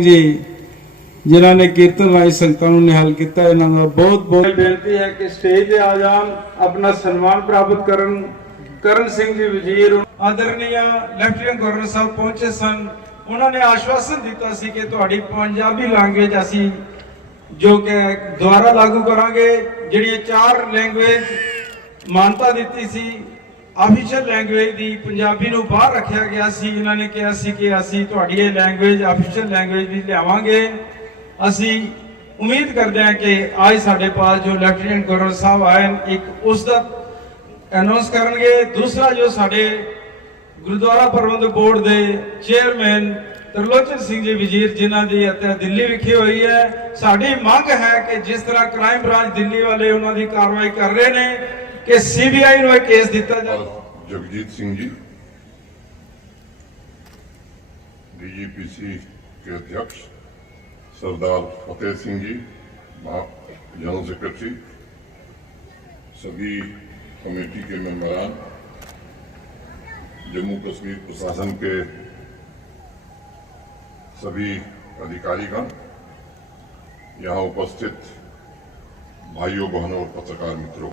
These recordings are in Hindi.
जी जिन्होंने कीर्तन राय संगतां नूं निहाल किया, इन्हां दा बहुत बहुत बेनती है कि स्टेज पे आ जान, अपना सम्मान प्राप्त करन। करण सिंह जी वजीर आदरणीय लेफ्टिनेंट गवर्नर साहब पहुंचे सन। उन्होंने आश्वासन दिता सी कि तुहाडी पंजाबी लैंग्वेज असी जो कि दोबारा लागू करांगे। जिहड़ी 4 लैंग्वेज मानता दी सी ऑफिशियल लैंग्वेज दी पंजाबी नूं बाहर रखा गया सी। इन्होंने कहा सी कि असी तुहाडी लैंग्वेज ऑफिशियल लैंग्वेज भी लियावांगे। असी उम्मीद करते हैं कि आज साडे पास जो लेफ्टिनेंट गवर्नर साहब आए एक उसका अनाउंस करेंगे। दूसरा जो साडे गुरुद्वारा प्रबंधक बोर्ड के चेयरमैन त्रिलोचन सिंह जी वजीर जिन्हां दी हत्या दिल्ली विखे हुई है, साडी मांग है कि जिस तरह क्राइम ब्रांच दिल्ली वाले उन्हां दी कार्रवाई कर रहे हैं कि सीबीआई नूं केस दिता जाए। जगजीत सिंह जी डीजीपीसी के अध्यक्ष, सरदार फतेह सिंह जी जनरल सेक्रेटरी, सभी कमेटी के मेंबरान, जम्मू कश्मीर प्रशासन के सभी अधिकारीगण, यहाँ उपस्थित भाइयों बहनों और पत्रकार मित्रों,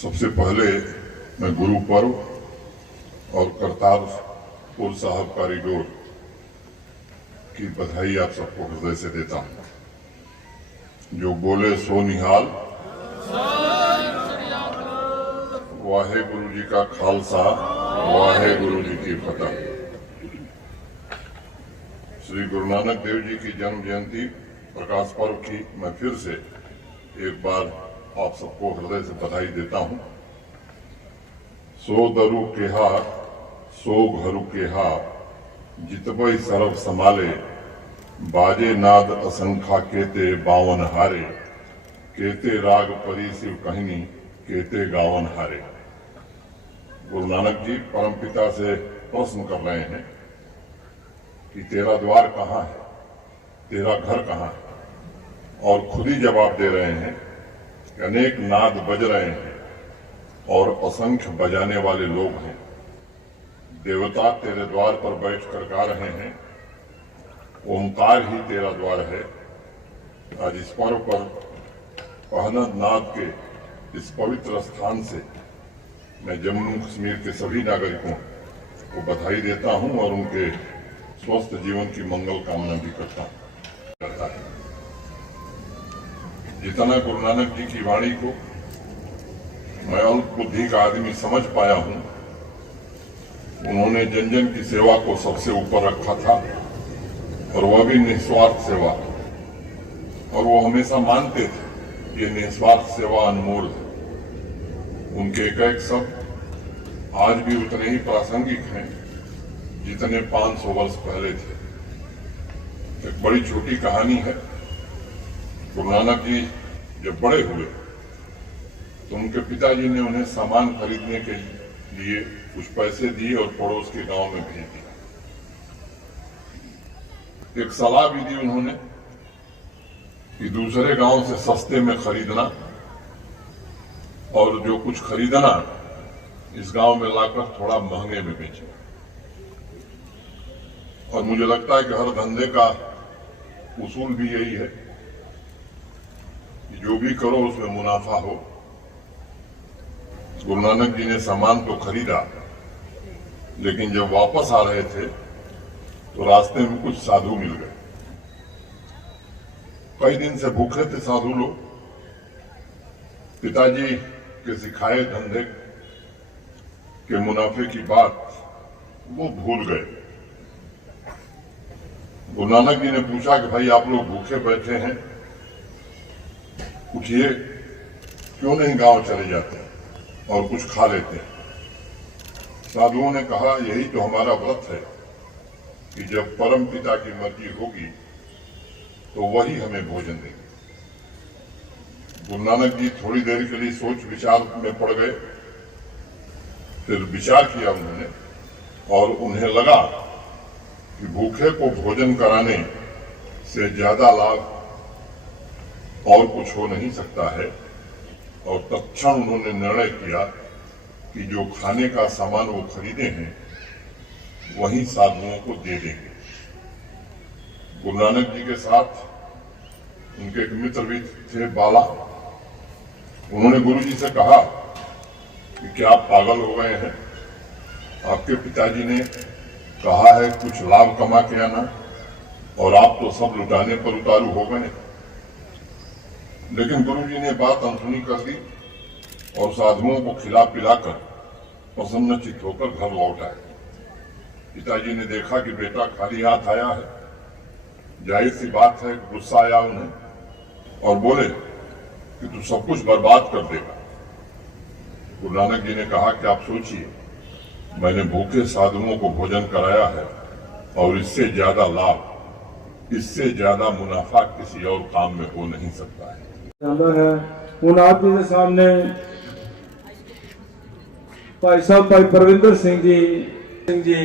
सबसे पहले मैं गुरु पर्व और करतारपुर साहब कॉरिडोर की बधाई आप सबको हृदय से देता हूं। जो बोले सो निहाल, वाहे गुरु जी का खालसा, वाहे गुरु जी की फतह। श्री गुरु नानक देव जी की जन्म जयंती प्रकाश पर्व की मैं फिर से एक बार आप सबको हृदय से बधाई देता हूं। सो दरु केहा सो घरु केहा, जितबई सरब समाले, बाजे नाद असंखा केते बावन हारे, केते राग परी शिव कहनी, केते गावन हारे। गुरु नानक जी परमपिता से प्रश्न कर रहे हैं कि तेरा द्वार कहाँ है, तेरा घर कहाँ है, और खुद ही जवाब दे रहे हैं कि अनेक नाद बज रहे हैं और असंख्य बजाने वाले लोग हैं। देवता तेरे द्वार पर बैठ कर गा रहे हैं, ओंकार ही तेरा द्वार है। आज इस पर्व पर पहनद नाद के इस पवित्र स्थान से मैं जम्मू कश्मीर के सभी नागरिकों को बधाई देता हूं और उनके स्वस्थ जीवन की मंगल कामना भी करता है। जितना गुरु नानक जी की वाणी को मैं अल्प बुद्धि का आदमी समझ पाया हूं, उन्होंने जन जन की सेवा को सबसे ऊपर रखा था और वह भी निस्वार्थ सेवा। और वो हमेशा मानते थे ये निस्वार्थ सेवा अनमोल है। उनके एक एक शब्द आज भी उतने ही प्रासंगिक हैं जितने 500 वर्ष पहले थे। एक बड़ी छोटी कहानी है। गुरु नानक जी जब बड़े हुए तो उनके पिताजी ने उन्हें सामान खरीदने के लिए कुछ पैसे दिए और पड़ोस के गांव में भेज दिया। एक सलाह भी दी उन्होंने कि दूसरे गांव से सस्ते में खरीदना और जो कुछ खरीदना इस गांव में लाकर थोड़ा महंगे में बेचना। और मुझे लगता है कि हर धंधे का उसूल भी यही है कि जो भी करो उसमें मुनाफा हो। गुरु नानक जी ने सामान तो खरीदा, लेकिन जब वापस आ रहे थे तो रास्ते में कुछ साधु मिल गए। कई दिन से भूखे थे साधु लोग। पिताजी के सिखाए धंधे कि मुनाफे की बात वो भूल गए। गुरु नानक जी ने पूछा कि भाई आप लोग भूखे बैठे हैं, उठिए, क्यों नहीं गांव चले जाते और कुछ खा लेते हैं। साधुओं ने कहा यही तो हमारा व्रत है कि जब परम पिता की मर्जी होगी तो वही हमें भोजन देंगे। गुरु नानक जी थोड़ी देर के लिए सोच विचार में पड़ गए, फिर विचार किया उन्होंने और उन्हें लगा कि भूखे को भोजन कराने से ज्यादा लाभ और कुछ हो नहीं सकता है। और तत्क्षण उन्होंने निर्णय किया कि जो खाने का सामान वो खरीदे हैं वही साधुओं को दे देंगे। गुरु नानक जी के साथ उनके एक मित्र भी थे, बाला। उन्होंने गुरु जी से कहा कि क्या आप पागल हो गए हैं? आपके पिताजी ने कहा है कुछ लाभ कमा के आना और आप तो सब लुटाने पर उतारू हो गए। लेकिन गुरु जी ने बात अनसुनी कर दी और साधुओं को खिला पिलाकर प्रसन्नचित्त होकर घर लौट आए। पिताजी ने देखा कि बेटा खाली हाथ आया है, जाहिर सी बात है, गुस्सा आया उन्हें और बोले कि तू सब कुछ बर्बाद कर देगा। गुरु नानक जी ने कहा कि आप सोचिए, मैंने भूखे साधुओं को भोजन कराया है और इससे ज्यादा लाभ, इससे ज्यादा मुनाफा किसी और काम में हो नहीं सकता है। है ਹੁਣ ਆਪ ਜੀ ਦੇ ਸਾਹਮਣੇ ਭਾਈ ਸਾਹਿਬ ਭਾਈ ਪਰਵਿੰਦਰ ਸਿੰਘ ਜੀ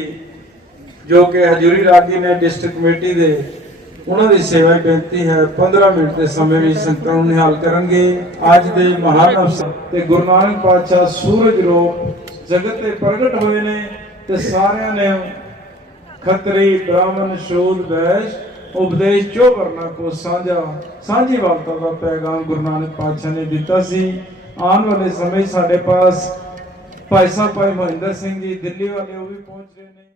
ਜੋ ਕਿ ਹਜੂਰੀ ਰਾਗੀ ਨੇ ਡਿਸਟ੍ਰਿਕਟ ਕਮੇਟੀ ਦੇ, ਉਹਨਾਂ ਦੀ ਸੇਵਾ ਬੇਨਤੀ ਹੈ 15 ਮਿੰਟ ਦੇ ਸਮੇਂ ਵਿੱਚ ਸੰਗਤਾਂ ਨੂੰ ਨਿਹਾਲ ਕਰਨਗੇ। ਅੱਜ ਦੇ ਮਹਾਨ ਅਵਸਰ ਤੇ ਗੁਰੂ ਨਾਨਕ ਪਾਤਸ਼ਾਹ ਸੂਰਜ ਰੂਪ ਜਗਤ ਤੇ ਪ੍ਰਗਟ ਹੋਏ ਨੇ ਤੇ ਸਾਰਿਆਂ ਨੇ ਖੱਤਰੀ ਬ੍ਰਾਹਮਣ ਸ਼ੂਦ ਵੈਸ਼ उपदेश जो वरना को सांझी वार्ता का पैगाम गुरु नानक पातशाह ने दिता सी। आने वाले समय साडे पास भाई साहब भाई महेंद्र सिंह जी दिल्ली वाले वो भी पहुंच रहे हैं।